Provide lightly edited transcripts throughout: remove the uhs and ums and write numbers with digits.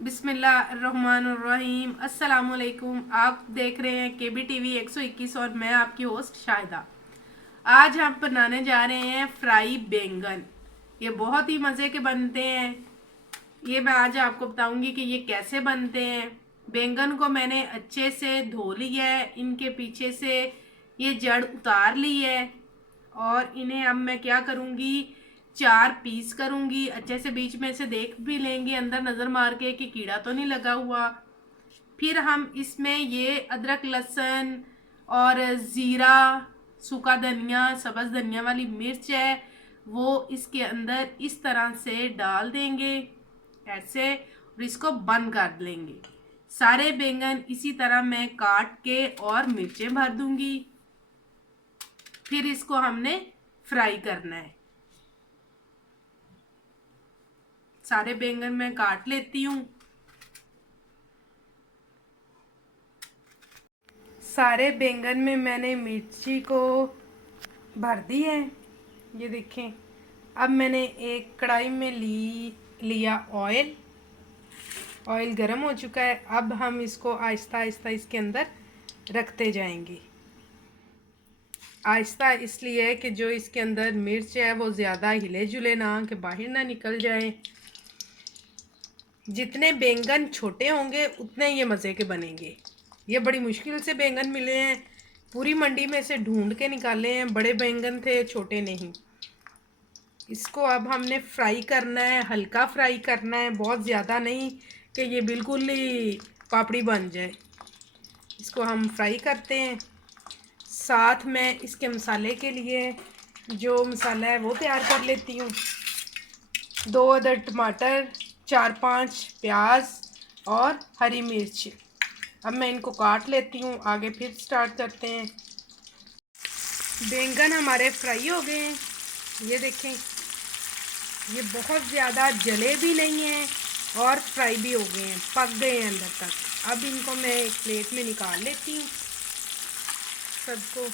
बिस्मिल्लाहिर्रहमानिर्रहीम। अस्सलामुअलैकुम। आप देख रहे हैं केबी टीवी 121 और मैं आपकी होस्ट शाहिदा। आज हम बनाने जा रहे हैं फ्राई बैंगन। ये बहुत ही मज़े के बनते हैं। ये मैं आज आपको बताऊंगी कि ये कैसे बनते हैं। बैंगन को मैंने अच्छे से धो लिया है, इनके पीछे से ये जड़ उतार ली है और इन्हें अब मैं क्या करूंगी, 4 पीस करूंगी। अच्छे से बीच में से देख भी लेंगे अंदर नज़र मार के कि कीड़ा तो नहीं लगा हुआ। फिर हम इसमें ये अदरक लहसुन और ज़ीरा, सूखा धनिया, सब्ज़ धनिया वाली मिर्च है वो इसके अंदर इस तरह से डाल देंगे ऐसे, और इसको बंद कर लेंगे। सारे बैंगन इसी तरह मैं काट के और मिर्चें भर दूंगी। फिर इसको हमने फ्राई करना है। सारे बैंगन मैं काट लेती हूँ। सारे बैंगन में मैंने मिर्ची को भर दी है, ये देखें। अब मैंने एक कढ़ाई में लिया ऑयल। ऑयल गर्म हो चुका है। अब हम इसको आहिस्ता आहिस्ता इसके अंदर रखते जाएंगे। आहिस्ता इसलिए है कि जो इसके अंदर मिर्च है वो ज़्यादा हिले जुले ना, कि बाहर ना निकल जाए। जितने बैंगन छोटे होंगे उतने ये मज़े के बनेंगे। ये बड़ी मुश्किल से बैंगन मिले हैं, पूरी मंडी में से ढूंढ के निकाले हैं। बड़े बैंगन थे, छोटे नहीं। इसको अब हमने फ्राई करना है, हल्का फ्राई करना है, बहुत ज़्यादा नहीं कि ये बिल्कुल ही पापड़ी बन जाए। इसको हम फ्राई करते हैं। साथ में इसके मसाले के लिए जो मसाला है वो तैयार कर लेती हूँ। 2 अदर टमाटर, 4-5 प्याज और हरी मिर्च। अब मैं इनको काट लेती हूँ, आगे फिर स्टार्ट करते हैं। बैंगन हमारे फ्राई हो गए हैं, ये देखें। ये बहुत ज़्यादा जले भी नहीं हैं और फ्राई भी हो गए हैं, पक गए हैं अंदर तक। अब इनको मैं एक प्लेट में निकाल लेती हूँ सबको।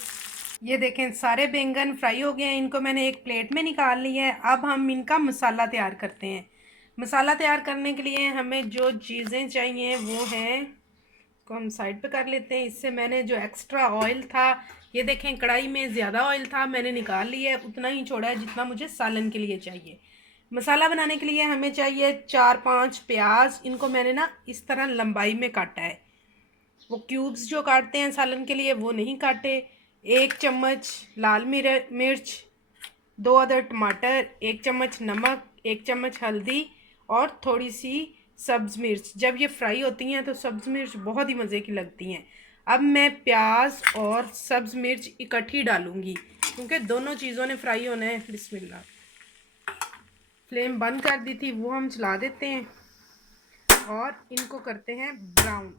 ये देखें, सारे बैंगन फ्राई हो गए हैं, इनको मैंने एक प्लेट में निकाल लिया है। अब हम इनका मसाला तैयार करते हैं। मसाला तैयार करने के लिए हमें जो चीज़ें चाहिए वो हैं, को हम साइड पे कर लेते हैं। इससे मैंने जो एक्स्ट्रा ऑयल था, ये देखें कढ़ाई में ज़्यादा ऑयल था, मैंने निकाल लिया है। उतना ही छोड़ा है जितना मुझे सालन के लिए चाहिए। मसाला बनाने के लिए हमें चाहिए 4-5 प्याज। इनको मैंने ना इस तरह लंबाई में काटा है, वो क्यूब्स जो काटते हैं सालन के लिए वो नहीं काटे। 1 चम्मच लाल मिर्च, 2 अदर टमाटर, 1 चम्मच नमक, 1 चम्मच हल्दी और थोड़ी सी सब्ज़ मिर्च। जब ये फ्राई होती हैं तो सब्ज़ मिर्च बहुत ही मज़े की लगती हैं। अब मैं प्याज और सब्ज़ मिर्च इकट्ठी डालूंगी क्योंकि दोनों चीज़ों ने फ्राई होना है। बिस्मिल्लाह। फ्लेम बंद कर दी थी, वो हम चला देते हैं और इनको करते हैं ब्राउन।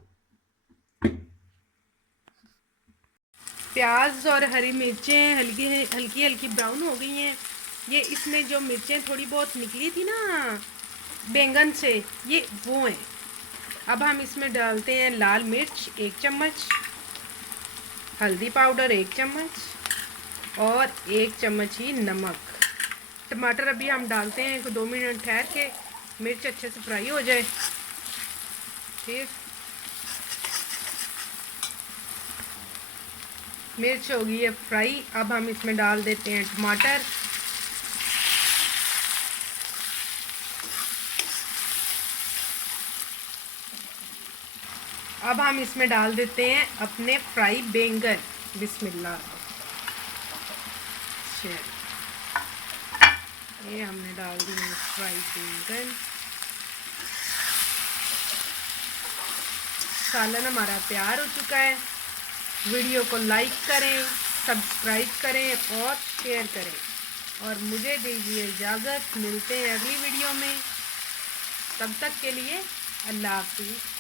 प्याज और हरी मिर्चें हल्की हल्की हल्की ब्राउन हो गई हैं। ये इसमें जो मिर्चें थोड़ी बहुत निकली थी ना बैंगन से, ये वो हैं। अब हम इसमें डालते हैं लाल मिर्च 1 चम्मच, हल्दी पाउडर 1 चम्मच और 1 चम्मच ही नमक। टमाटर अभी हम डालते हैं, 2 मिनट ठहर के मिर्च अच्छे से फ्राई हो जाए। फिर मिर्च हो गई है फ्राई। अब हम इसमें डाल देते हैं टमाटर। अब हम इसमें डाल देते हैं अपने फ्राई बैंगन। बिस्मिल्लाह। ये हमने डाल दिए फ्राई बैंगन। सालन हमारा तैयार हो चुका है। वीडियो को लाइक करें, सब्सक्राइब करें और शेयर करें और मुझे दीजिए इजाज़त। मिलते हैं अगली वीडियो में, तब तक के लिए अल्लाह हाफ़िज़।